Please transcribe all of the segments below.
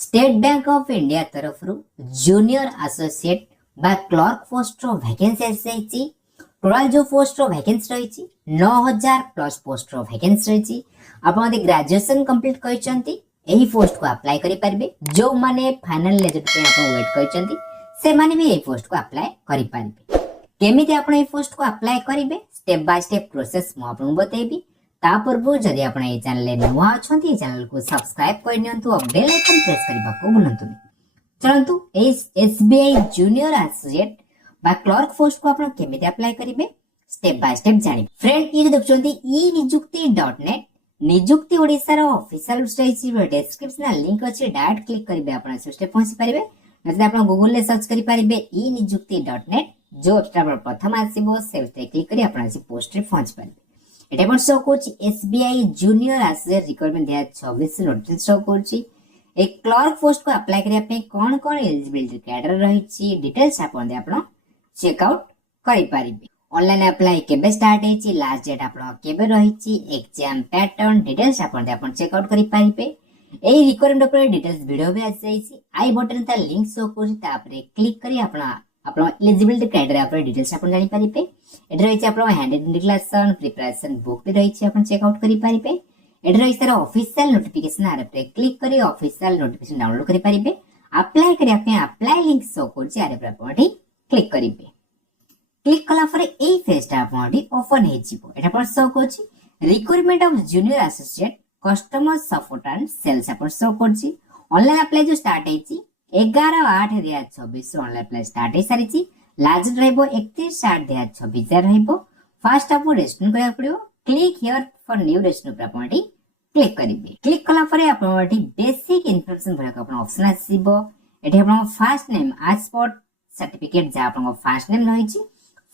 State bank of India तरफ junior associate बा clerk post रो vacancy आसी टोटाल जो पोस्ट रो वैकेंसी रही 9000 प्लस पोस्ट रो वैकेंसी रही आप ग्रेजुएशन कंप्लीट करछंती एही पोस्ट को अप्लाई करि परिबे जो माने फाइनल रिजल्ट पे आपण वेट करछंती से माने भी एही पोस्ट को अप्लाई करि परिबे केमिति आपण एही पोस्ट को अप्लाई करिवे स्टेप बाय स्टेप प्रोसेस मु आपन बतेबी ता पूर्व जदि आपण ए चैनल नुआ अछंती चैनल को सब्सक्राइब कर नियंतु और बेल आइकन प्रेस करबा को भूलंतुनी चलंतु एसबीआई जूनियर एसोसिएट बा क्लर्क पोस्ट को आपण केमिति अप्लाई करिवे स्टेप बाय स्टेप जानि फ्रेंड ये देखछंती e-nijukti.net निजुक्ति ओडिसा रो ऑफिशियल वेबसाइट डिस्क्रिप्शन लिंक अछि डायरेक्ट क्लिक करिवे आपण से स्टेप पहुंची परिबे नते आपण गूगल ले सर्च करि परिबे e-nijukti.net जो वेबसाइट प्रथम आसीबो से क्लिक करी आपण से पोस्ट रे पहुंच परिबे एटा पर show Kochi SBI junior associate requirement 2024 notice show Kochi एक क्लर्क पोस्ट को अप्लाई करिया पे कोन कोन एलिजिबिलिटी कैडर रहिची डिटेल्स आपण चेक आउट करि परिबे ऑनलाइन अप्लाई केबे स्टार्ट हेची लास्ट डेट आपण केबे रहिची एग्जाम पैटर्न डिटेल्स आपण चेक आउट करि परिबे एई रिक्वायरमेंट पर डिटेल्स वीडियो में आसीची आई बटन ता लिंक शो कोची तापरे क्लिक करी आपण एलिजिबिलिटी क्राइटेरिया पर डिटेल्स आपण जानि परिबे एड रहिछि आपण हैंडराइटिंग डिक्लेरेशन प्रिपरेशन बुक भी रहिछि आपण चेक आउट करि परिबे एड रहिछि तार ऑफिशियल नोटिफिकेशन आरे पे क्लिक करी ऑफिशियल नोटिफिकेशन डाउनलोड करि परिबे अप्लाई करिया पे अप्लाई लिंक शो करछि आरे पे आपण क्लिक करिबे क्लिक कला पर एई पेजटा आपण ओपन हे जिवो एटा पर शो करछि requirement of junior associate customer support and sales आपण शो करछि ऑनलाइन अप्लाई जो स्टार्ट हेछि 11/8/2024 ऑनलाइन अप्लाई स्टार्ट हे सारिछि लास्ट रहइबो 31/8/2026 रहइबो फास्ट आपको रजिस्टर करया पड़िबो click here for new register पर आपण क्लिक करिवे क्लिक कला परे आपण बेसिक इन्फॉर्मेशन भरा आपण ऑप्शन आसीबो एठी आपण first name as per certificate जा आपण फर्स्ट नेम रहिछि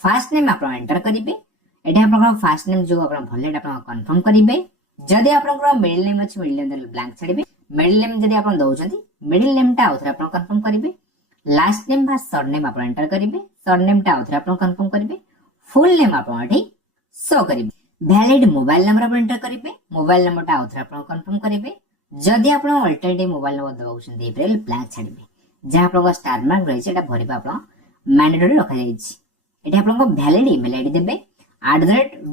फर्स्ट नेम आपण एंटर करिवे एठी आपण फर्स्ट नेम जो आपण भले आपण कंफर्म करिवे जदि आपण मिडिल नेम अछि मिडिल नेम ब्लैंक छाडिबे मिडिल नेम जदि आपण दउछंती मिडिल नेम टा आउथरा आपण कंफर्म करिवे लास्ट नेम बा सरनेम आपण एंटर करिवे सरनेम टा आउथरा आपण कंफर्म करिवे फुल नेम आपण एठी शो करिवे वैलिड मोबाइल नंबर आपण एंटर करिवे मोबाइल नंबर टा आउथरा आपण कंफर्म करिवे जदि आपण अल्टरनेटिव मोबाइल नंबर दउछंती एप्रिल ब्लैंक छाडिबे जहा आपण स्टार मार्क रहिছে एटा भरिबा आपण मैंडेटरी रखा जाईछि एटा आपण वैलिड ईमेल आईडी देबे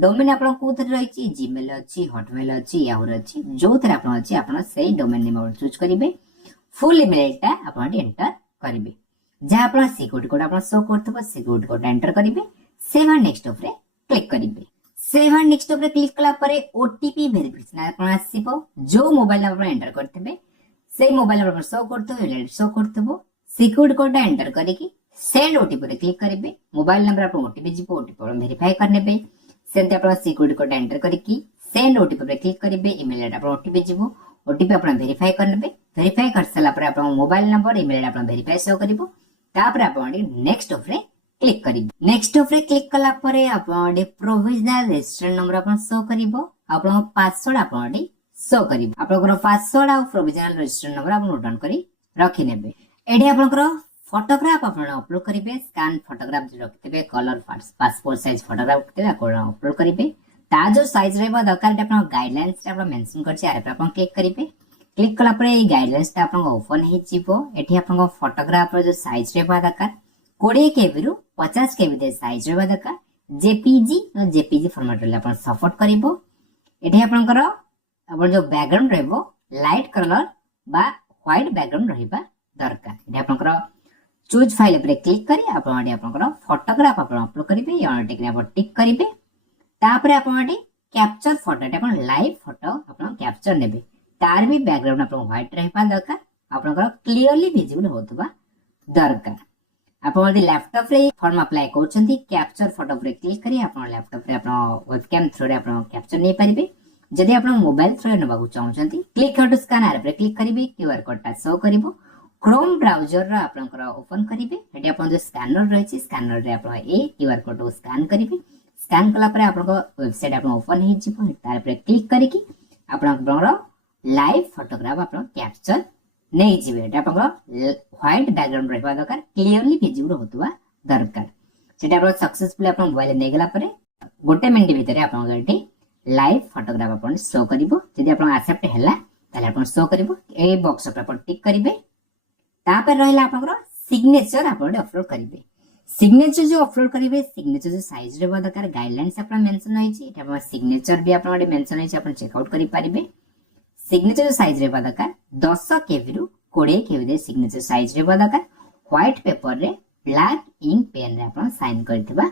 डोमेन आपण कोथि रहिछि जीमेल अछि हॉटमेल अछि याहू अछि जो थरा आपण अछि आपण सेही डोमेन नेम चूज करिवे फुल ईमेल आईडी आपण एंटर करिवे जहा आपण सिक्योरिटी कोड आपण शो करथबो सिक्योरिटी कोड एंटर करिवे सेव एंड नेक्स्ट ऊपर क्लिक करिवे सेव एंड नेक्स्ट ऊपर क्लिक कला परे ओटीपी वेरिफिकेशन आपण आसीबो जो मोबाइल नंबर एंटर करथबे सेही मोबाइल नंबर शो करथबो ईमेल शो करथबो सिक्योरिटी कोड एंटर करिकि सेंड ओटीपी रे क्लिक करिवे मोबाइल नंबर आपण ओटीपी जिवो ओटीपी आपण वेरीफाई करनेबे सेंते आपण सिक्योरिटी कोड एंटर करिकि सेंड ओटीपी रे क्लिक करिवे ईमेल आईडी आपण ओटीपी जिवो ओटीपी आपण वेरीफाई करनेबे वेरीफाई करसला परे आपण मोबाइल नंबर ईमेल आईडी आपण वेरीफाई शो करिवो तापर आपण नेक्स्ट ऊपर क्लिक करिवे नेक्स्ट ऊपर क्लिक कला परे आपण प्रोविजनल रजिस्ट्रेशन नंबर आपण शो करिवो आपण पासवर्ड आपण शो करिवो आपण पासवर्ड आ प्रोविजनल रजिस्ट्रेशन नंबर आपण नोट डाउन करी रखि नेबे एडी आपण फोटोग्राफ आपण अपलोड करिवे स्कैन फोटोग्राफ जो रखिबे कलर पासपोर्ट साइज फोटोग्राफ रखिबे आपण अपलोड करिवे ता जो साइज रहबा दरकार आपण गाइडलाइंस आपण मेंशन करछि आरे आपण क्लिक करिवे क्लिक कला परे ए गाइडलाइंस ता आपण ओपन हे जिवो एठी आपण फोटोग्राफ जो साइज रहबा दरकार 20 केबी रु 50 केबी दे साइज रहबा दरकार जेपीजी फॉर्मेट रे आपण सपोर्ट करिवो एठी आपण जो बैकग्राउंड रहबो लाइट कलर बा व्हाइट बैकग्राउंड रहबा दरकार एठी आपण चूज फाइल पर क्लिक करी आपण फोटोग्राफ आपण अपलोड करिवे या टिक करिवे तापर आपण कैप्चर फोटो आपण लाइव फोटो आपण कैप्चर नेबे तार भी बैकग्राउंड आपण व्हाइट रहबा दरकार आपण क्लियरली विजिबल होतबा दरकार आपण लैपटॉप रे फॉर्म अप्लाई करछंती कैप्चर फोटो पर क्लिक करी आपण लैपटॉप रे आपण वेबकैम थ्रू रे आपण कैप्चर नै परिबे जदि आपण मोबाइल थ्रू रे नबाकू चाहछंती क्लिक हियर टू स्कैन आर पर क्लिक करिवे क्यूआर कोड ता शो करिवो क्रोम ब्राउजर रा आपनकर ओपन करिवे एटी आपन जो स्कैनर रहिछि स्कैनर रे आपन ए क्यूआर कोड को स्कैन करिवे स्कैन कला परे आपन वेबसाइट आपन ओपन हे जिवो तार पर क्लिक करिकि आपनकर लाइव फोटोग्राफ आपन कैप्चर नै जिवे एटा आपन व्हाइट बैकग्राउंड रहबा दरकार क्लियरली विजिबल होतबा दरकार सेटा आपन सक्सेसफुली आपन मोबाइल नै गेला परे गोटे मिनिट भितरे आपन एटी लाइव फोटोग्राफ आपन शो करिवो जदि आपन एक्सेप्ट हैला ताले आपण शो करिवो ए बॉक्स पर आपण टिक करिवे तापर रहला आपनकर सिग्नेचर आपण अपलोड करिवे सिग्नेचर जो अपलोड करिवे सिग्नेचर जो साइज रे दरकार गाइडलाइंस आपण मेंशन होईची एटा आपण सिग्नेचर भी आपण मेंशन होईची आपण चेक आउट करि पारिबे सिग्नेचर जो साइज रे दरकार 10 केबी रु 20 केबी दे सिग्नेचर साइज रे दरकार व्हाइट पेपर रे ब्लैक इंक पेन रे आपण साइन करथिबा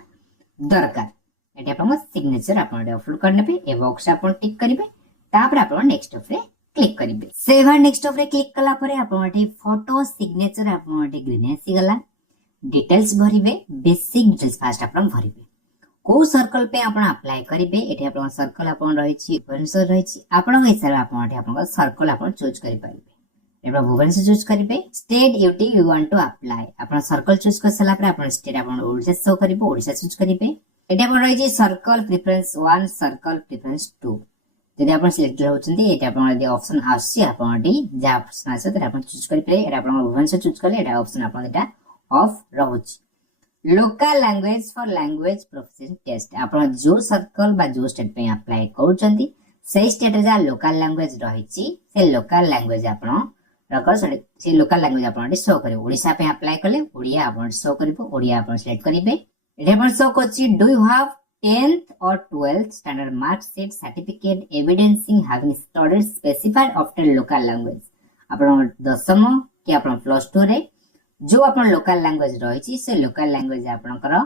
दरकार एटा आपण सिग्नेचर आपण अपलोड करनेबे ए बॉक्स आपण टिक करिवे तापर आपण नेक्स्ट ऑफ रे क्लिक करिवे सेव एंड नेक्स्ट ऑफ रे क्लिक कला परे आपण एठी फोटो सिग्नेचर आपण एठी ग्रीन आसी गला डिटेल्स भरिवे बेसिक डिटेल्स फास्ट आपण भरिवे को सर्कल पे आपण अप्लाई करिवे एठी आपण सर्कल आपण रहिछि भुवनेश्वर रहिछि आपण हिसाब आपण एठी आपण सर्कल आपण चूज करि परिबे एबा भुवनेश्वर चूज करिवे state UT you want to apply आपण सर्कल चूज कर सला पर आपण स्टेट आपण ओडिसा शो करिवे ओडिसा चूज करिवे एठी आपण रहिछि सर्कल प्रेफरेंस 1 सर्कल प्रेफरेंस 2 यदि आपण सिलेक्ट होचंती एटा आपण यदि ऑप्शन आसी आपण एटी जा ऑप्शन आसे त आपण चूज करि पे एटा आपण भुवनेश्वर चूज करले एटा ऑप्शन आपण एटा ऑफ रहुछि local language for language proficiency test आपण जो सर्कल बा जो स्टेट पे अप्लाई करउचंती सेही स्टेट रे जा लोकल लैंग्वेज रहिछि से लोकल लैंग्वेज आपण रकर से लोकल लैंग्वेज आपण शो करे ओडिसा पे अप्लाई करले ओडिया आपण शो करबो ओडिया आपण सिलेक्ट करिवे एटा आपण शो करछि do you have 10th or 12th standard mark sheet certificate evidencing having studied specified after local language आपण दशम कि आपण प्लस 2 रे जो आपण लोकल लैंग्वेज रहिछि से लोकल लैंग्वेज आपनकर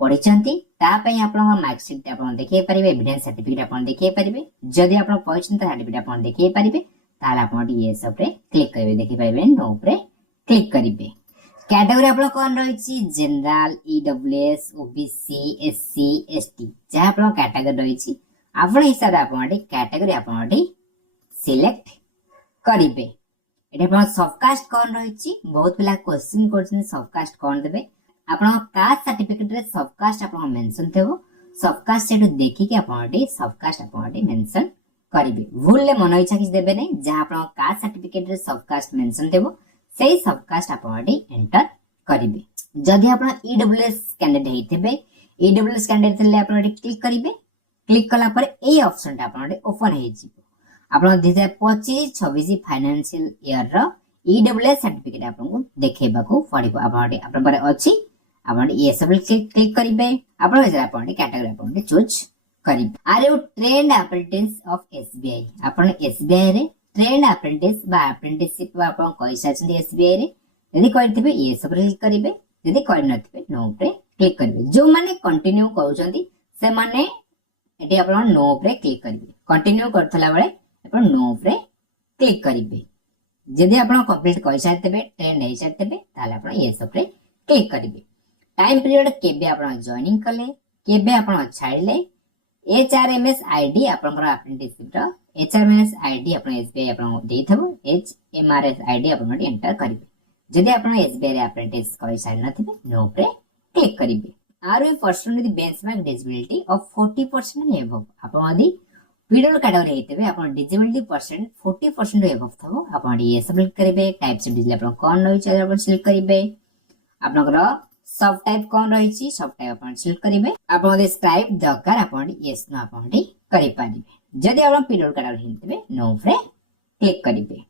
पढिचंती ता पई आपण मार्क शीट आपण देखै परिबे एविडेंस सर्टिफिकेट आपण देखै परिबे जदि आपण पढिचंती सर्टिफिकेट आपण देखै परिबे ताला आपण ये सब रे क्लिक करिवे देखै परिबे नो रे क्लिक करिवे कैटेगरी आपण कोन रहिछि general EWS OBC SC ST जे आपण कैटेगरी रहिछि आपण हिसाब आपण कैटेगरी आपण सिलेक्ट करिवे एटा आपण सबकास्ट कोन रहिछि बहुत पिला क्वेश्चन करछन सबकास्ट कोन देबे आपण कास्ट सर्टिफिकेट रे सबकास्ट आपण मेंशन देबो सबकास्ट सेट देखि के आपण सबकास्ट आपण मेंशन करिवे भूल ले मन इच्छा किछ देबे नै जे आपण कास्ट सर्टिफिकेट रे सबकास्ट मेंशन देबो सेही सबकास्ट आपण एंटर करिवे जदि आपण ईडब्ल्यूएस कैंडिडेट हेथिबे ईडब्ल्यूएस कैंडिडेट थले आपण क्लिक करिवे क्लिक कला पर ए ऑप्शन ता आपण ओपन हे जिवो आपण 2025-26 फाइनेंशियल ईयर रो ईडब्ल्यूएस सर्टिफिकेट आपन देखेबा को पड़िबो आपण पर अछि आपण ये सब क्लिक करिवे आपण जरा आपण कैटेगरी आपण चूज करिवे are you trained apprentice of SBI आपण एसबीआई रे ट्रेंड अप्रेंटिस बा अप्रेंटिसशिप आपण कैसा छथि एसबीआई रे यदि करथिबे ये सब क्लिक करिवे यदि कर नथिबे नो पे क्लिक करिवे जो माने कंटिन्यू करूछंती से माने एटी आपण नो पे क्लिक करिवे कंटिन्यू करथला बेले आपण नो पे क्लिक करिवे जदि आपण कंप्लीट कर सारतेबे ट्रेंड हे सारतेबे ताले आपण ये सब रे क्लिक करिवे टाइम पीरियड केबे आपण जॉइनिंग कले केबे आपण छाड़ले एचआरएमएस आईडी आपनकर अप्रेंटिसशिप रो एचआरएमएस आईडी आपण एसबीआई आपण देथबो एचएमआरएस आईडी आपण एंटर करिवे जदि आपण एसबीआई रे अप्रेंटिस कर सार नथिबे नो पे क्लिक करिवे are you person with benchmark disability of 40% and above आपण यदि पीडब्ल्यू कैटेगरी हेतबे आपण डिसेबिलिटी परसेंट 40% एबव थबो आपण ये सब क्लिक करिवे टाइप से डिस्प्ले आपण कोन रहि छै आपण सिलेक्ट करिवे आपनकर सब टाइप कोन रहि छी सब टाइप आपण सिलेक्ट करिवे आपण डिस्क्राइब दरकार आपण यस नो आपण करि पारिबे जदि आपण पीडब्ल्यू कैटेगरी हेतबे नो पे क्लिक करिवे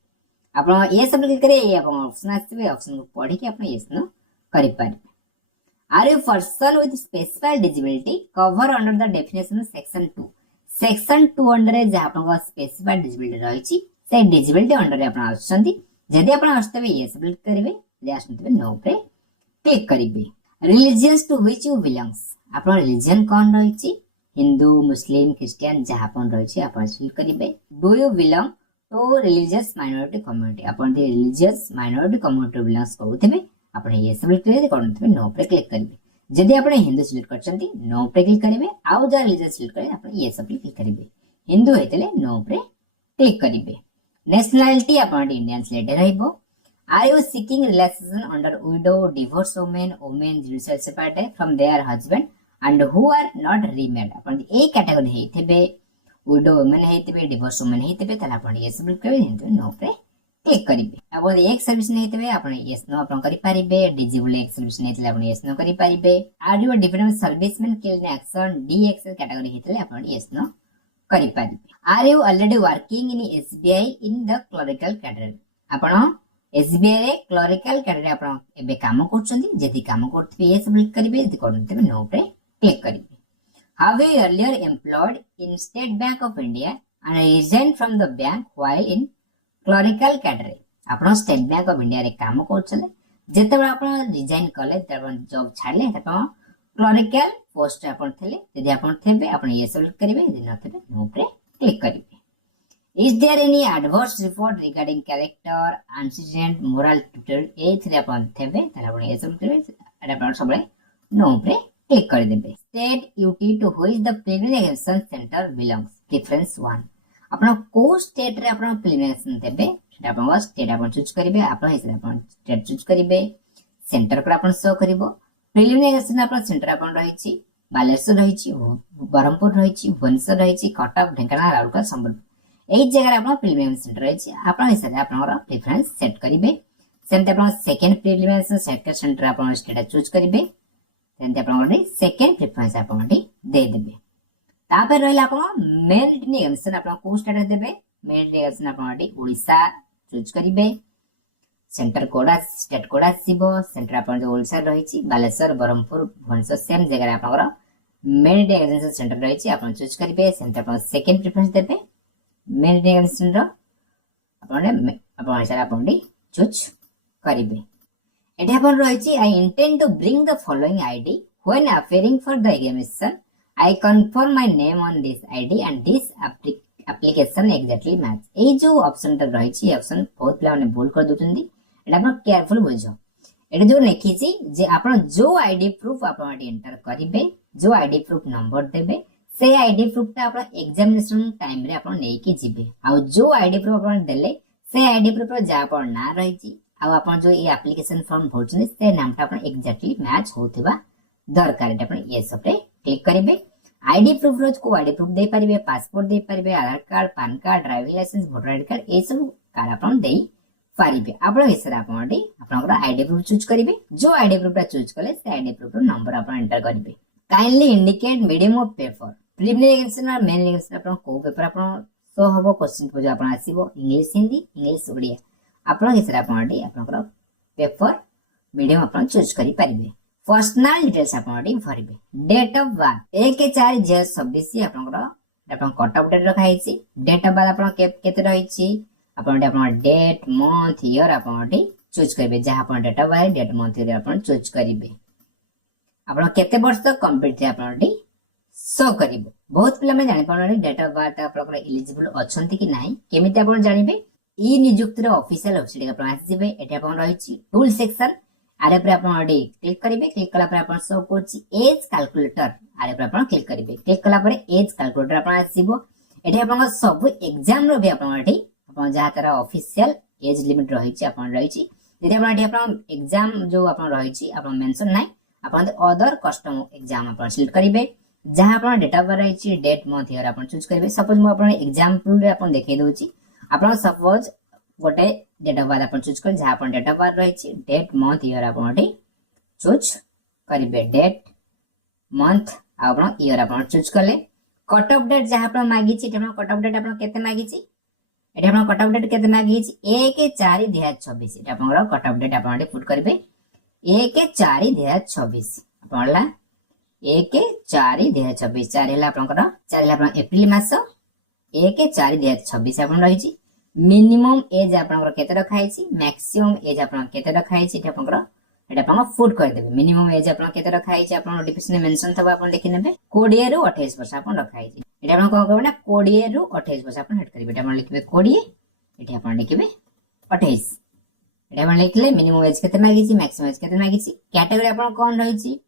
आपण ये सब क्लिक करे आपण ऑप्शन आसीबे ऑप्शन को पढि के आपण यस नो करि पारिबे are you person with specified disability cover under the definition section 2 section 2 under रे जे आपण स्पेसिफाइड डिसेबिलिटी रहि छी से डिसेबिलिटी अंडर रे आपण आछंती जदि आपण आस्तबे यस क्लिक करिवे जे आछंती नो पे क्लिक करिवे religious to which you belongs आपण रिलीजन कोन रहि छी हिंदू मुस्लिम क्रिश्चियन जे आपण रहि छी आपण सिलेक्ट करिवे do you belong to religious minority community आपण the religious minority community belongs करउथिबे आपण ये सब क्लिक करउथिबे नो पे क्लिक करिवे जदि आपण हिंदू सिलेक्ट करछंती नो पे क्लिक करिवे आउ जा रिलीजियस सिलेक्ट करे आपण ये सब क्लिक करिवे हिंदू हेतले नो पे क्लिक करिवे नेशनलिटी आपण इंडियन सिलेक्ट रहइबो are you seeking relaxation under widow divorce women judicial separate from their husband and who are not remarried आपण ए कैटेगरी हेतबे विडो वुमेन हेतबे डिवोर्स वुमेन हेतबे तला आपण ये सब क्लिक करिवे नो पे क्लिक करिवे आपण एक सर्विस हेतबे आपण यस नो आपण करि पारिबे डिजेबल एक सर्विस हेतले आपण यस नो करि पारिबे are you dependent serviceman killed in action DXL category हेतले आपण यस नो करि पारिबे। Are you already working in SBI in the clerical cadre? आपण एसबीआई रे क्लरिकल कैडर आपण एबे काम करछन्ती, जदि काम करथबे यस क्लिक करिवे, जदि करनथबे नो पे क्लिक करिवे। Have you earlier employed in State Bank of India and resigned from the bank while in clerical cadre? आपण स्टेट बैंक ऑफ इंडिया रे काम करछले, जेतेबे आपण रिजाइन कले तबन जॉब छाडले तबन क्लरिकल पोस्ट आपण थले, यदि आपण थेबे आपण यस क्लिक करिवे, यदि न थेबे नो पे क्लिक करिवे। Is there any adverse report regarding character, antecedent, moral tutor? ए थले आपण थेबे तले आपण यस क्लिक करिवे, एटा आपण सबले नो पे क्लिक कर देबे। State UT to which the preliminary exam centre belongs, preference 1। आपण को स्टेट रे आपण प्रिलिमिनरी एग्जाम देबे, सेटा आपण स्टेट आपण चूज करिवे, आपण हिसाब आपण स्टेट चूज करिवे, सेंटर को आपण शो करिवो। प्रिलिमिनरी एग्जाम आपण सेंटर आपण रहिछि बालेश्वर रहिछि, बरहमपुर रहिछि, भुवनेश्वर रहिछि, कटक, ढेंकानाल, राउरकेला, संबलपुर, एई जगह आपण प्रिलिमिनरी सेंटर रहिछि। आपण हिसाब आपण प्रेफरेंस सेट करिवे। सेंटर आपण सेकंड प्रिलिमिनरी सेक्टर सेंटर आपण स्टेट चूज करिवे, तेंते आपण सेकंड प्रेफरेंस आपण दे देबे। तापर रहला आपण मेरिट एग्जाम आपण को स्टेट देबे, मेरिट एग्जाम आपण ओडिसा चूज करिवे, सेंटर कोडा स्टेट कोडा सिबो, सेंटर आपण ओडिसा रहिछि बालेश्वर, बरहमपुर, भुवनेश्वर, सेम जगह आपण मेरिट एग्जाम सेंटर रहिछि आपण चूज करिवे। सेंटर आपण सेकंड प्रेफरेंस देबे, मेरिट एग्जाम रो आपण हिसाब आपण चूज करिवे। एठी आपण रहिछि I intend to bring the following ID when appearing for the examination, I confirm my name on this ID and this application exactly match. ए जो ऑप्शन त रहिछि, ए ऑप्शन बहुत पिला माने भूल कर दोचंदी, एटा आपण केयरफुल बुझो। एटा जो लिखिछि जे आपण जो आईडी प्रूफ आपण एंटर करिवे, जो आईडी प्रूफ नंबर देबे, से आईडी प्रूफ ता आपण एग्जामिनेशन टाइम रे आपण नै कि जिबे। आ जो आईडी प्रूफ आपण देले, से आईडी प्रूफ रे जा आपण ना रहिछि, आ आपण जो ये एप्लीकेशन फॉर्म भरछनी से नामटा आपण एग्जैक्टली मैच होथिबा दरकार। एटा आपण यस पे क्लिक करिवे। आईडी प्रूफ रोज को आईडी प्रूफ दे परिबे, पासपोर्ट दे परिबे, Aadhaar card, PAN card, driving licence, voter ID card, ए सब कार्ड आपण देई पारिबे। आपण हिसाब आपण आपनकर आईडी प्रूफ चूज करिवे। जो आईडी प्रूफ ता चूज कले से आईडी प्रूफ रो नंबर आपण एंटर करिवे। Kindly indicate medium of paper, preliminary exam और मेन एग्जाम आपण को पेपर आपण सो हबो, क्वेश्चन पूजा आपण आसीबो इंग्लिश, हिंदी, इंग्लिश, ओडिया। आपण हिसाब आपण आपनकर पेपर मीडियम आपण चूज करि परिबे। पर्सनल डिटेल्स आपण भरिबे। डेट ऑफ बर्थ 1/4/2026 आपण कट ऑफ डेट रखा हैछि। डेट ऑफ बर्थ आपण केते रहिछि, आपण डेट, मंथ, ईयर आपण चूज करिवे। जहा आपण date of birth, date, month, year आपण चूज करिवे। आपण केते वर्ष तक कंप्लीट आपण शो करिवो। बहुत पिला में जानि पाउनी डेट ऑफ बर्थ आपण एलिजिबल अछंती कि नाही, केमिति आपण जानिबे। ई नियुक्ति रो ऑफिशियल वेबसाइट आपण आसीबे। एठी आपण रहिछि टूल सेक्शन, आरे पर आपण क्लिक करिवे। क्लिक कला पर आपण शो करछि एज कैलकुलेटर, आरे पर आपण क्लिक करिवे। क्लिक कला पर एज कैलकुलेटर आपण आसीबो। एठी आपण सब एग्जाम रो भी आपण जहा तार ऑफिशियल एज लिमिट रहिछि आपण रहिछि। जदि आपण एठी आपण एग्जाम जो आपण रहिछि आपण मेंशन नाही, आपण अदर कस्टम एग्जाम आपण सिलेक्ट करिवे। जहा आपण डेट ऑफ बर्थ रहिछि, डेट, मंथ, ईयर आपण चूज करिवे। सपोज म आपण एग्जांपल रे आपण देखै दोछि। आपण सपोज गोटे डेट ऑफ बर्थ आपण चूज कर, जहा आपण डेट ऑफ बर्थ रहिछि, डेट, मंथ, ईयर आपण चूज करिवे। डेट, मंथ आपण ईयर आपण चूज करले। कट ऑफ डेट जहा आपण मागिछि, एटा कट ऑफ डेट आपण केते मागिछि, एटा आपण कट ऑफ डेट केते मागिछि 1/4/2026। एटा आपण कट ऑफ डेट आपण पुट करिवे 1/4/2026। आपण ला 1/4/2026 4 हला आपनकर 4 हला आपण एप्रिल मास 1/4/2026 आपण रहिछि। मिनिमम एज आपनकर केते रखा हैछि, मैक्सिमम एज आपन केते रखा हैछि, एटा आपनकर एटा आपण फुट कर देबे। मिनिमम एज आपन केते रखा हैछि आपण नोटिफिकेशन मेंशन थबा आपण देखि नेबे 20 रु 28 वर्ष आपण रखा हैछि। एटा आपण कोन कहबे ना 20 रु 28 वर्ष आपण हेड करिवे। एटा आपण लिखबे 20, एटा आपण लिखबे 28। एटा आपण लिखले मिनिमम एज केते मागिछि, मैक्सिमम एज केते मागिछि। कैटेगरी आपण कोन रहिछि,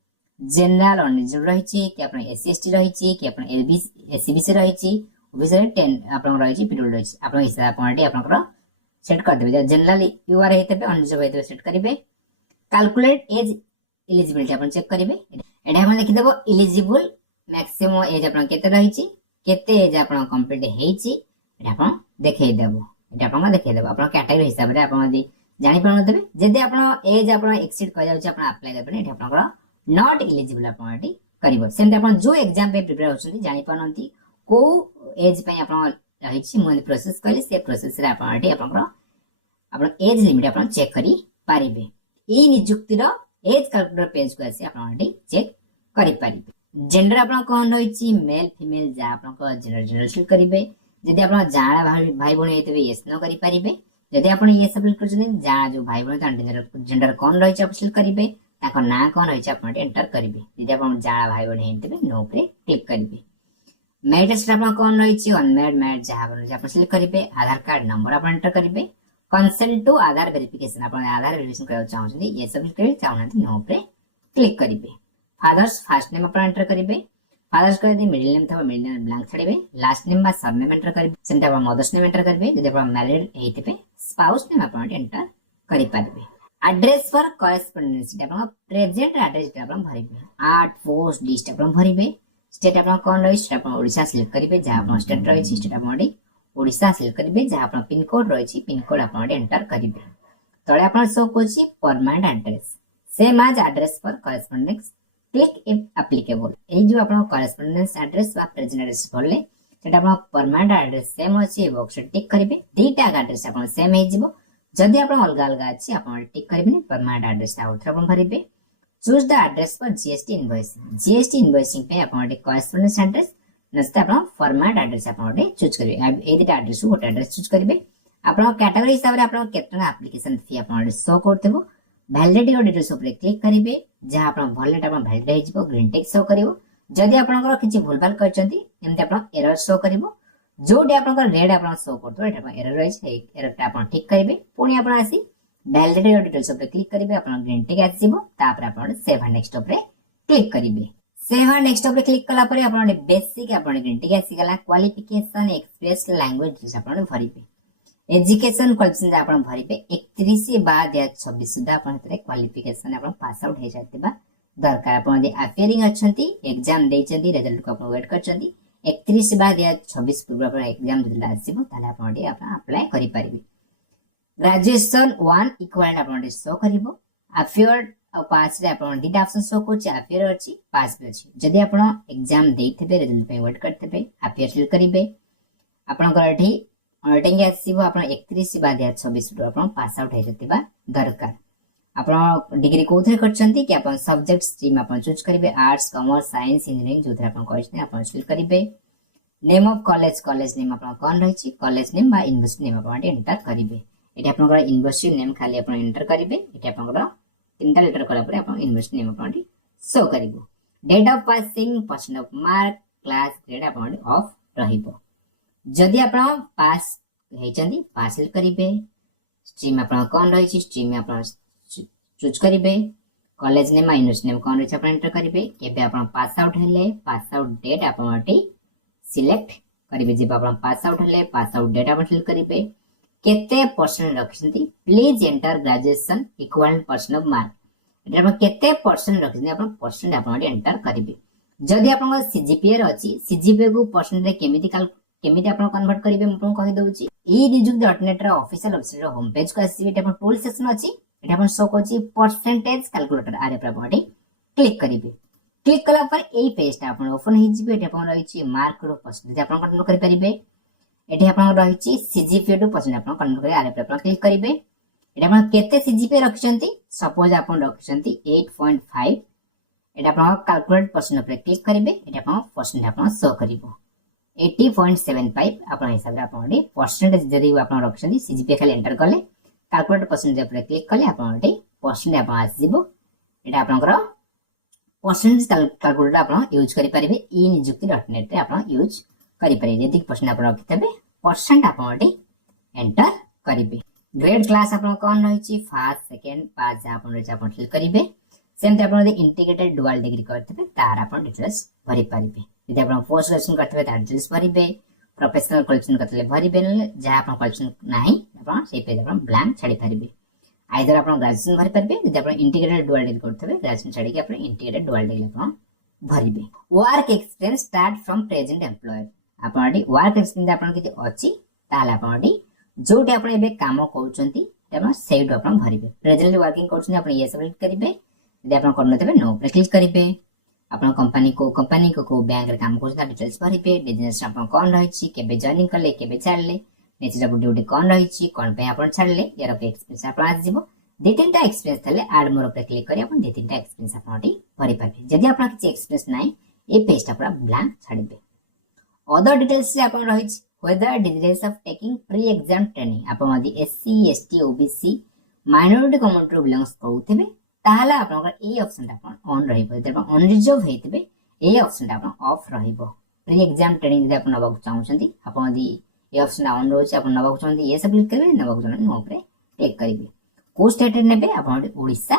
जनरल अनरिजर्व रहिछि कि आपण एससी एसटी रहिछि कि आपण एससीबीसी रहिछि, ओबीसी 10 आपण रहिछि, पीडब्ल्यू रहिछि। आपण हिसाब आपण आपनकर सेट कर देबे। जनरल यूआर हेतबे अनरिजर्व हेतबे सेट करिवे। कैलकुलेट एज एलिजिबिलिटी आपण चेक करिवे। एटा आपण लिखि देबो एलिजिबल मैक्सिमम एज आपण केते रहिछि, केते एज आपण कंप्लीट हेछि, एटा आपण देखै देबो। एटा आपण देखै देबो। आपण कैटेगरी हिसाब रे आपण यदि जानि पाउन देबे। जदि आपण एज आपण एक्सीड कर जाउछि आपण अप्लाई करबे। एटा आपनकर नॉट एलिजिबल आपण एटी करिवो। सेम आपण जो एग्जाम पे प्रिपेयर होछन्ती जानि पानंती को एज पे आपण रहिछि मो प्रोसेस कहले से प्रोसेस रे आपण आपण एज लिमिट आपण चेक करी पारिबे। ई नियुक्ति रो एज कैलकुलेटर पेज को आसी आपण चेक करी पारिबे। जेंडर आपण कोन रहिछि मेल फीमेल जा आपण को जेंडर जेंडर सिलेक्ट करिवे। जदि आपण जाणा भाई बहन हेतबे यस न करी पारिबे। जदि आपण ये सिलेक्ट करछन जाणा जो भाई बहन तान जेंडर कोन रहिछि आपण सिलेक्ट करिवे। ताको ना कोन रहिछि आपण एंटर करिवे। जदि आपण जाणा भाई बहन हेतबे नो पे क्लिक करिवे। मैरिड स्टेटस आपण कोन रहिछि अनमैरिड मैरिड जा आपण सिलेक्ट करिवे। आधार कार्ड नंबर आपण एंटर करिवे। कंसेंट टू आधार वेरिफिकेशन आपण आधार वेरिफिकेशन करबा चाहछन ये सब करे चाहनथि नो पे क्लिक करिवे। फादर्स फर्स्ट नेम आपण एंटर करिवे। फादर्स कर दी मिडिल नेम थबा मिडिल नेम ब्लैंक छडिवे। लास्ट नेम बा सरनेम एंटर करिवे। सेंटा आपण मदर्स नेम एंटर करिवे। जदि आपण मैरिड हेतिबे स्पाउस नेम आपण एंटर करि पारिवे। एड्रेस फॉर करेस्पोंडेंस आपण प्रेजेंट एड्रेस आपण भरिवे। आर्ट पोस्ट लिस्ट आपण भरिवे। स्टेट आपण कोन रहि स्टेट आपण ओडिसा सिलेक्ट करिवे। जा आपण स्टेट रहि स्टेट आपण ओडिसा सिलेक्ट करिवे। जा आपण पिन कोड रहि पिन कोड आपण एंटर करिवे। तळे आपण शो कोछि permanent address same as address for correspondence click if applicable. ए जो आपण करेस्पोंडेंस एड्रेस बा प्रेजेंट एड्रेस भरले सेटा आपण परमानेंट एड्रेस सेम अछि बॉक्स टिक करिवे। दीटा एड्रेस आपण सेम हे जिवो। जदि आपण अलग अलग अछि आपण टिक करिवे परमानेंट एड्रेस आउथर आपण भरिवे। Choose the address for GST invoicing. GST invoicing पे आपण करेस्पोंडेंस एड्रेस नस्ते आपण फॉर्मेट एड्रेस आपण चूज करिवे। ए दीटा एड्रेस गोटे एड्रेस चूज करिवे। आपण कैटेगरी हिसाब रे आपण केतना एप्लीकेशन फी आपण शो करथबो। वैलिडिटी और डिटेल्स ऊपर क्लिक करिवे। जहा आपण भरलेट आपण वैलिड हे जिवो ग्रीन टिक शो करिवो। जदि आपनकर किछि भूलभाल करचंती एमते आपण एरर शो करिवो। जोडे आपनकर रेड आपण शो करतो एटा एरर रहि छै एरर टा आपण ठीक करिवे। पुनी आपण आसी वैलिडिटी और डिटेल्स ऊपर क्लिक करिवे। आपण ग्रीन टिक आसीबो तापर आपण सेव एंड नेक्स्ट ऊपर क्लिक करिवे। सेव एंड नेक्स्ट ऊपर क्लिक कला परे आपण बेसिक आपण ग्रीन टिक आसी गला। क्वालिफिकेशन एक्सप्रेस लैंग्वेज आपण भरिवे। एजुकेशन क्वालिफिकेशन आपण भरिवे 31/2026 सुधा आपण तरे क्वालिफिकेशन आपण पास आउट हे जातिबा दरकार। आपण जे अपियरिंग अछंती एग्जाम देचंती रिजल्ट को आपण वेट करचंती 31/2026 पूर्व आपण एग्जाम दिला आसीबो ताले आपण जे आपण अप्लाई करि परिबे। ग्रेजुएशन 1 इक्वल आपण शो करिवो। अफियर पास रे आपण दीटा ऑप्शन शो करछि अफियर अछि पास भी अछि। जदि आपण एग्जाम देइथबे रिजल्ट पे वेट करथबे अफियर सिलेक्ट करिवे। आपण करठी ऑडिटिंग आसीबो आपण 31/2026 रु आपण पास आउट हे जतिबा दरकार। आपण डिग्री कोथरे करचंती कि आपण सब्जेक्ट स्ट्रीम आपण चूज करिवे। आर्ट्स कॉमर्स साइंस इंजीनियरिंग जोथरे आपण करछने आपण सिलेक्ट करिवे। Name of college college name आपण कोन रहिछि कॉलेज नेम बा यूनिवर्सिटी नेम आपण एंटर करिवे। एटा आपण यूनिवर्सिटी नेम खाली आपण एंटर करिवे। एटा आपण तीनटा लेटर कला परे आपण यूनिवर्सिटी नेम आपण शो करिवो। Date of passing percent of mark class grade आपण ऑफ रहिबो। जदि आपण पास हेचंदी पास करिवे। स्ट्रीम आपण कोन रहिछि स्ट्रीम आपण चूज करिवे। कॉलेज नेम यूनिवर्सिटी नेम कोन रहिछि आपण एंटर करिवे। केबे आपण पास आउट हेले पास आउट डेट आपण सिलेक्ट करिवे। जे आपण पास आउट हेले पास आउट डेट आपण सिलेक्ट करिवे। केते परसेंट रखिसंती please enter graduation equivalent percent of mark. एटा आपण केते परसेंट रखिसंती आपण परसेंट आपण एंटर करिवे। जदि आपण सीजीपीए रे अछि सीजीपीए को परसेंट रे केमिति आपण कन्वर्ट करिवे म कहि दउची। ई निजुक्त.net रे ऑफिशियल वेबसाइट रे होम पेज को आसीबे। एटा आपण टूल सेक्शन अछि एटा आपण शो करछि परसेंटेज कैलकुलेटर आरे पर आपण क्लिक करिवे। क्लिक कला पर एई पेज ता आपण ओपन हि जिबे। एटा आपण रहिछि मार्क रो परसेंटेज आपण कन्वर्ट करि परिबे। एठी आपण रहिछि सीजीपीए टू परसेंट आपण कन्वर्ट करि आरे पर आपण क्लिक करिवे। एटा आपण केते सीजीपीए रखिसंती सपोज आपण रखिसंती 8.5 एटा आपण कैलकुलेट परसेंट पर क्लिक करिवे। एटा आपण परसेंट आपण शो करिवो 80.75 आपण हिसाब रे आपण परसेंटेज जदि आपण रखिसंती सीजीपीए खाली एंटर कले कैलकुलेट परसेंटेज पर क्लिक कले आपण परसेंट आपण आसीबो। एटा आपनकर परसेंटेज कैलकुलेटर आपण यूज करि परिबे। ई निजुक्ति.net रे आपण यूज करि परिबे। जदि परसेंट आपण रखितबे परसेंट आपण एंटर करिबे। ग्रेड क्लास आपण कोन रहिछि फर्स्ट सेकंड पास जा आपण रहिछि आपण क्लिक करिबे। सेम आपण इंटीग्रेटेड डुअल डिग्री करथबे तार आपण डिटेल्स भरि परिबे। यदि आपण पोस्ट ग्रेजुएशन करथबे तार डिटेल्स भरिबे। प्रोफेशनल क्वालिफिकेशन करथले भरिबे। जा आपण क्वालिफिकेशन नाही आपण सेही पेज आपण ब्लैंक छाडी परिबे। आइदर आपण ग्रेजुएशन भरि परिबे। यदि आपण इंटीग्रेटेड डुअल डिग्री करथबे ग्रेजुएशन छाडी के आपण इंटीग्रेटेड डुअल डिग्री आपण भरिबे। Work experience start from present employer. आपण वर्क एक्सपीरियंस आपण किति अछि ताले आपण जोटे आपण एबे काम करूचंती आपण सेट आपण भरिबे। प्रेजेंटली वर्किंग करूचंती आपण ये सब क्लिक करिवे। यदि आपण करनथबे नो पर क्लिक करिवे। आपण कंपनी को बैंक रे काम करता डिटेल्स भरिबे बिजनेस आपण कोन रहिछि केबे जॉइनिंग करले केबे छाड़ले नेचर ऑफ ड्यूटी कोन रहिछि कोन पे आपण छाड़ले यार पे एक्सपीरियंस आपण आज जीवो दे तीनटा एक्सपीरियंस थले ऐड मोर पे क्लिक करी आपण दे तीनटा एक्सपीरियंस आपण टी भरि पाबे जदि आपण किछि एक्सपीरियंस नाही ए पेज टा पूरा ब्लैंक छाड़िबे अदर डिटेल्स आपण रहिछि whether details of taking pre exam training आपण यदि SC ST OBC minority community belongs करूथेबे ताहला आपनकर ए ऑप्शन ता आपण ऑन रहिबो जदि आपण अनरिजर्व हेतिबे ए ऑप्शन ता आपण ऑफ रहिबो प्री एग्जाम ट्रेनिंग जदि आपण नबाक चाहउछंती आपण यदि ए ऑप्शन ऑन रहउछ आपण नबाक चाहउछंती ये सब क्लिक करबे नबाक चाहउछंती नो पे क्लिक करिवे को स्टेट नेबे आपण ओडिसा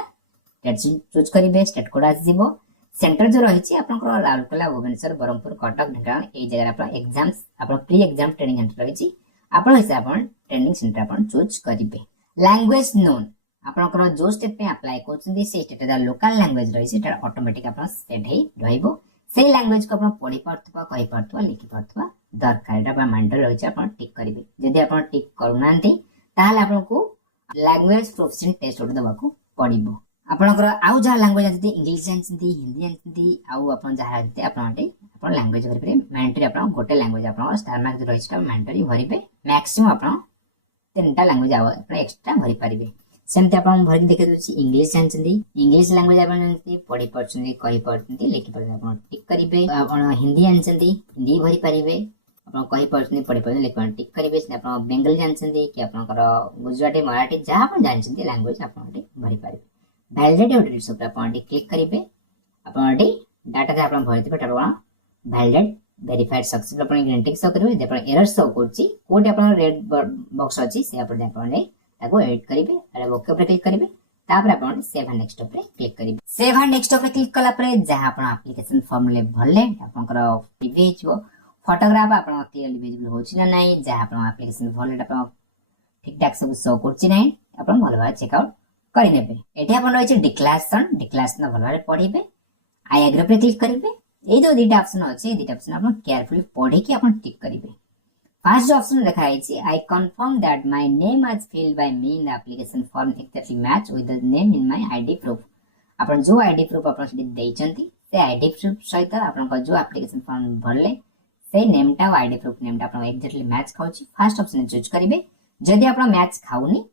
स्टेट चूज करिवे स्टेट कोड आस जीवो सेंटर जो रही आपनकर राउरकेला भुवनेश्वर बरहमपुर कटक ढेंकानाल ए जगह आप एग्जाम्स आप प्री एग्जाम ट्रेनिंग सेंटर रही आपण हिसाब ट्रेनिंग सेंटर आपण चूज करिवे लैंग्वेज नोन आपनकर जो स्टेट पे अप्लाई करछन्ती से स्टेट दा लोकल लैंग्वेज रही सेटा ऑटोमेटिक आपण सेट हे रहइबो से लैंग्वेज को आपण पढि पारथबा कहि पारथबा लिखि पारथबा दरकार एटा बा माइंड रही आपण टिक करिवे जदि आपण टिक करूनांती ताहाले आपनको लैंग्वेज प्रोफिशिएंट टेस्ट ओड दबाको पडिबो आपनकर आउ जा लैंग्वेज जति इंग्लिश जानती हिंदी जानती आउ अपन जहा जानती अपन लैंग्वेज भरि पे मैंडेटरी अपन गोटे लैंग्वेज अपन स्टार मार्क जो रहिछ मैंडेटरी भरि पे मैक्सिमम अपन तीनटा लैंग्वेज अपन एक्स्ट्रा भरि परिबे सेमते अपन भरि देखे दछि इंग्लिश जानती इंग्लिश लैंग्वेज अपन जानती पढि परछन्ती कहि परछन्ती लिखि परछन्ती अपन टिक करिवे अपन हिंदी जानती हिंदी भरि परिबे अपन कहि परछन्ती पढि परछन्ती लिखि परछन्ती टिक करिवे अपन बेंगली जानती कि आपनकर गुजराती मराठी जहा अपन जानती लैंग्वेज अपन भरि परिबे वैलिडेट डिटेल्स ऊपर आपण क्लिक करिवे आपण डाटा जे आपण भरिथिबे टाटा आपण वैलिडेट वेरीफाइड सक्सेसफुल आपण ग्रीन टिक शो करिवे जे आपण एरर शो करछि कोड आपण रेड बॉक्स अछि से आपण ताको एडिट करिवे अरे ओके ऊपर क्लिक करिवे तापर आपण सेव एंड नेक्स्ट ऊपर क्लिक करिवे सेव एंड नेक्स्ट ऊपर क्लिक कला परे जहा आपण एप्लीकेशन फॉर्म ले भरले आपनकर टीवी हिचो फोटोग्राफ आपण क्लियरली विजिबल होछि ना नाही जहा आपण एप्लीकेशन भरले आपण ठीक ठाक सब शो करछि नाही आपण भल भाबे चेकआउट करि नेबे एठी आपण रहिछि डिक्लेरेशन भल भाबे पढिबे आई एग्री पे क्लिक करिवे ए जो दुटा ऑप्शन अछि दुटा ऑप्शन आपण केयरफुली पढि के आपण टिक करिवे फर्स्ट ऑप्शन देखा आइछि I confirm that my name is filled by me in the application form exactly match with the name in my ID proof आपण जो आईडी प्रूफ आपण सेठी दैचंती से आईडी प्रूफ सहित आपण को जो एप्लीकेशन फॉर्म भरले से नेम टा आईडी प्रूफ नेम टा आपण एक्जेक्टली मैच खाउछि फर्स्ट ऑप्शन चूज करिवे जदि आपण मैच खाउनी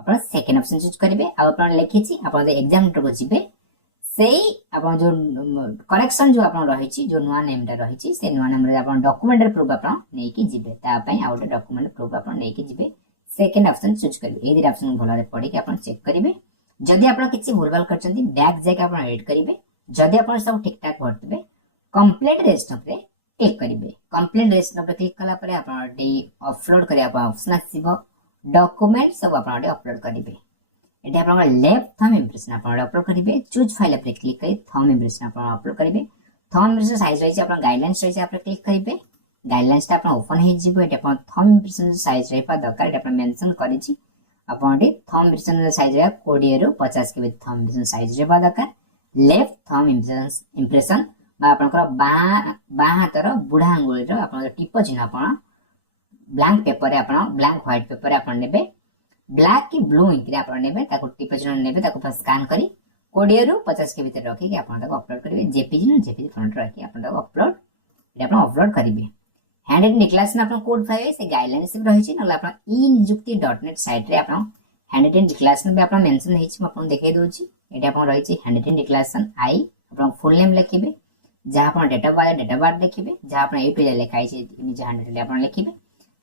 आपण सेकंड ऑप्शन चूज करिवे आ आपण लिखिछि आपण एग्जाम को जिबे सेही आपण जो करेक्शन जो आपण रहिछि जो नुवा नेम टा रहिछि से नुवा नेम रे आपण डॉक्यूमेंट प्रूफ आपण नै कि जिबे ता पई आ ओटे डॉक्यूमेंट प्रूफ आपण नै कि जिबे सेकंड ऑप्शन चूज करिवे ए दि ऑप्शन भलरे पढि के आपण चेक करिवे जदि आपण किछि भूलभाल करचंती बैक जाके आपण एडिट करिवे जदि आपण सब ठीक ठाक भरतबे कंप्लीट रेजिस्टर पे क्लिक करिवे कंप्लीट रेजिस्टर पे क्लिक कला परे आपण डे अपलोड करिया आपण ऑप्शन आसीबो डॉक्यूमेंट सब आपण अपलोड करिवे एटी आपण लेफ्ट थंब इंप्रेशन आपण अपलोड करिवे चूज फाइल पे क्लिक करी थंब इंप्रेशन आपण अपलोड करिवे थंब इंप्रेशन साइज रही आपण गाइडलाइंस रही आपण क्लिक करिवे गाइडलाइंस ता आपण ओपन हे जिवो एटी आपण थंब इंप्रेशन साइज रही पा दरकार एटी आपण मेंशन करिछि आपण एटी थंब इंप्रेशन साइज रे 20 रु 50 के थंब इंप्रेशन साइज रे पा दरकार लेफ्ट थंब इंप्रेशन बा आपनकर बा हातर बुढा आंगुली रो आपण टिप चिन्ह आपण ब्लैंक पेपर आपण ब्लैंक व्हाइट पेपर आपण नेबे ब्लैक की ब्लू इंक रे आपण नेबे ताको टिप चिन्ह नेबे ताको स्कैन करी 20 रु 50 के भीतर रखी के आपण ताको अपलोड करिवे जेपीजी फॉन्ट रखी आपण ताको अपलोड एटा आपण अपलोड करिवे हैंड राइटिंग डिक्लेरेशन आपण कोड फाइल से गाइडलाइंस सब रही छि नला आपण e-nijukti.net साइट रे आपण हैंड राइटिंग डिक्लेरेशन पे आपण मेंशन हे छि आपण देखाइ दउ छि एटा आपण रही छि हैंड राइटिंग डिक्लेरेशन आई आपण फुल नेम लिखिबे जहा आपण डेट ऑफ बर्थ लिखिबे जहा आपण ए पे लिखाइ छि निज हैंड राइटिंग आपण लिखिबे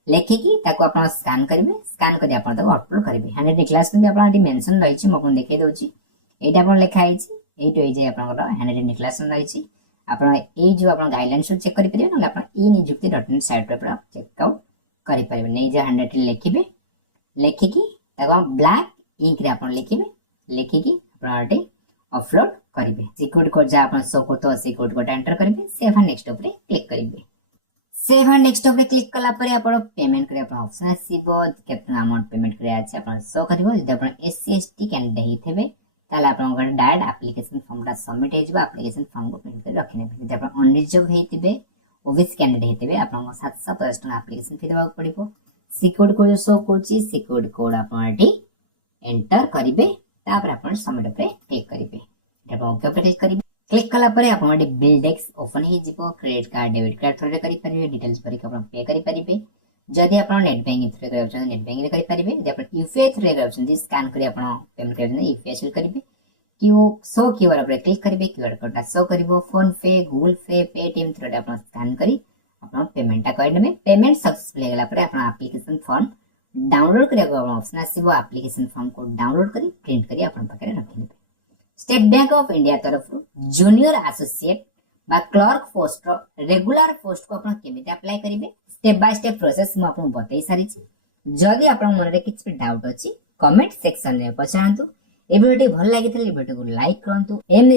लेखिकी ताको आपण स्कैन करिवे स्कैन करी आपण ताको अपलोड करिवे हैंड राइटिंग डिक्लेरेशन पे आपण मेंशन रही छि आपण देखाइ दउ छि एटा आपण लिखाइ छि एटो ए जे आपण हैंड राइटिंग डिक्लेरेशन रही छि आपण ए जो आपण गाइडलाइंस चेक करि परिबे न आपण e-nijukti.net साइट पर चेक आउट करि परिबे नै जे हैंड राइटिंग लिखिबे लेखिकी ताको ब्लैक इंक रे आपण लिखिबे लेखिकी आपण अपलोड करिवे सिक्योरिटी कोड जा आपण शो करतो सिक्योरिटी कोड एंटर करिवे सेव एंड नेक्स्ट ऊपर क्लिक करिवे सेव एंड नेक्स्ट ऊपर क्लिक कला परे आपण पेमेंट करे आपण ऑप्शन आसीबो केतना अमाउंट पेमेंट करे अछि आपण शो करिवो जदि आपण एससी एसटी कैंडिडेट हिथेबे ताला आपण डायरेक्ट एप्लीकेशन फॉर्म दा सबमिट हे जबा एप्लीकेशन फॉर्म को प्रिंट कर रखने जदि आपण अनरिजर्व हेतिबे ओबीसी कैंडिडेट हेतिबे आपण 750 टका एप्लीकेशन फी देबा पड़िबो सिक्योरिटी कोड शो करछि सिक्योरिटी कोड आपण एंटर करिवे तापर आपण सबमिट पे क्लिक करिवे एटा ओके पे क्लिक करिवे क्लिक कला परे आपण गोटे बिल डेस्क ओपन हो जिवो credit card debit card through करि परिबे डिटेल्स भरि आपण पे करि परिबे जदि आपण नेट बैंकिंग थ्रू करै नेट बैंकिंग रे करि परिबे जदि आपण यूपीआई थ्रू करै स्कैन करि आपण पेमेंट करबे यूपीआई सेल करिवे क्यू शो क्यूआर पर क्लिक करिवे क्यूआर कोड शो करिवो फोन पे गूगल पे पेटीएम थ्रू आपण स्कैन करि आपण पेमेंट करनेबे पेमेंट सक्सेसफुल हे गेला परे आपण एप्लीकेशन फॉर्म डाउनलोड करिया ऑप्शन आसीबो एप्लीकेशन फॉर्म को डाउनलोड करी प्रिंट करी आपण पाखरे रखिनेबे स्टेट बैंक ऑफ इंडिया तरफ जूनियर एसोसिएट बा क्लर्क पोस्ट रेगुलर पोस्ट को आपण केमिति अप्लाई करिवे स्टेप बाय स्टेप प्रोसेस म आपण बतै सारी छी जदि आपण मन रे किछ डाउट अछि कमेंट सेक्शन रे पछांतु ए वीडियो भल लागितले वीडियो को लाइक करंतु एम